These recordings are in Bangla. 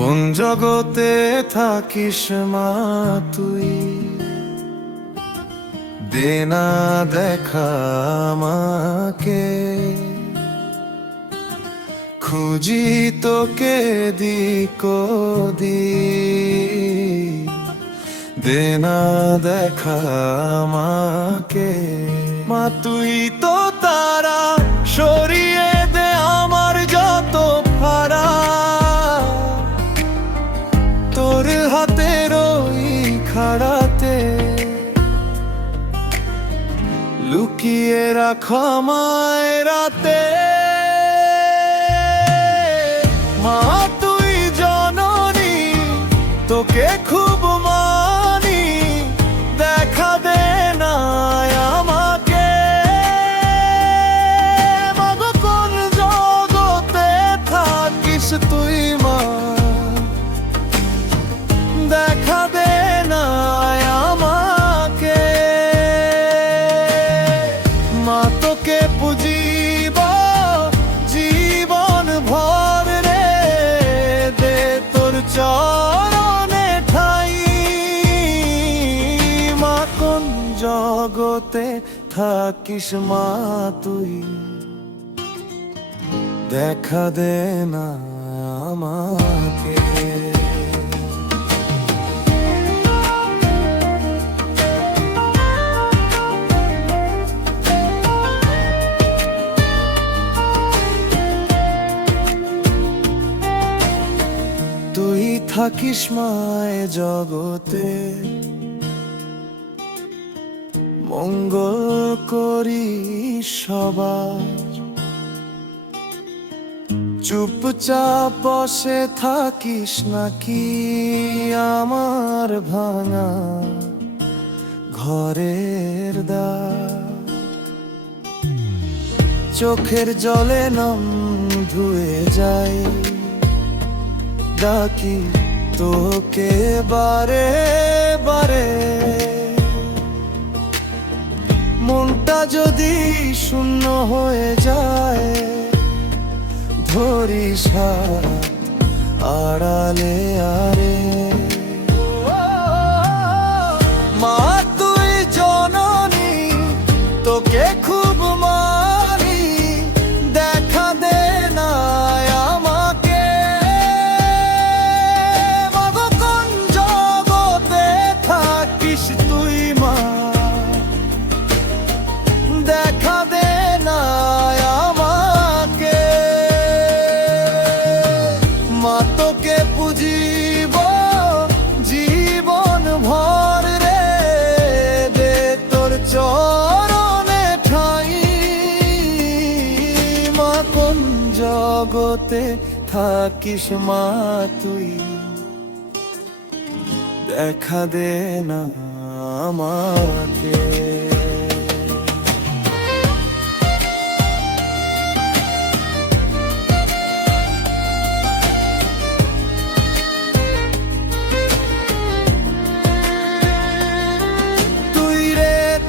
কোন জগতে থাকিস মা তুই, দে না দেখা আমাকে। খুঁজি তোকে দিক ওদিক, দে না দেখা আমাকে। মা তুই তো তারা, সরিয়ে দে আমার যত ফাড়া। তোর হাতের ওই খাড়াতে লুকিয়ে রাখ আমায় রাতে। মা তুই জননী, তোকে খুব মানি, দেখা দে না আমাকে। মাগো কোন জগতে থাকিস তুই মা, দেখা দে না আমাকে। মা তোকে পুজিব জীবন ভর রে, দে তোর চরণে ঠাই। মা কোন জগতে থাকিস মা তুই, দেখা দে না আমাকে। তুই থাকিস মায় জগতে, মঙ্গল করিস সবার। চুপচাপ বসে থাকিস নাকি আমার ভাঙা ঘরের দ্বার। চোখের জলে নাম ধুয়ে যায়, ডাকি তোকে বারে বারে। মনটা যদি শূন্য হয়ে যায়, ধরিস হাত আড়ালে আরে। মা তুই জননী, তোকে খুব মানি, দেখা দে না আমাকে। মাগো কোন জগতে থাকিস তুই মা, দেখা দে না আমাকে। মা তোকে পুজিব জীবন ভর রে, দে তোর চরণে ঠাই। মা কোন জগতে থাকিস মা তুই, দেখা দে না আমাকে।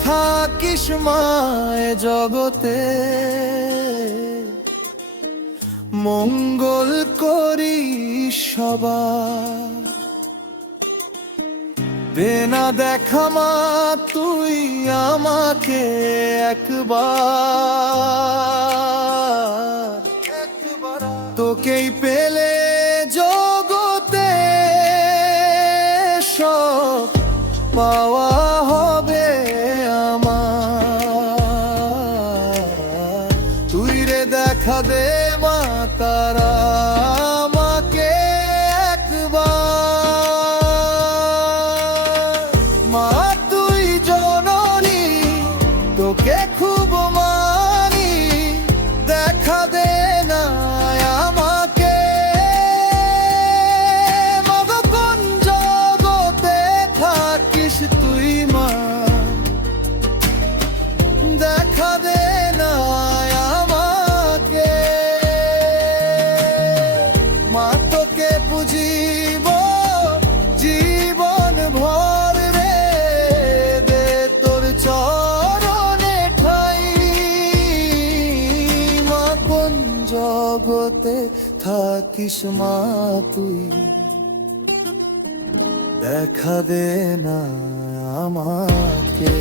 থাকিস মায় জগতে, মঙ্গল করিস সবার। দে না দেখা মা তুই আমাকে একবার। তোকেই পেলে জগতে সব পাওয়া হবে আমার। তুই রে দেখা দে মা তারা আমাকে একবার। মা তুই জননী, তোকে খুব মানি, দেখা দে না আমাকে। মাগো কোন জগতে থাকিস তুই মা, দেখা দে না আমাকে। মা তোকে পুজিব জীবন ভর রে, দে তোর চরণে ঠাই। মা কোন জগতে থাকিস মা তুই। দেখা দে না আমাকে।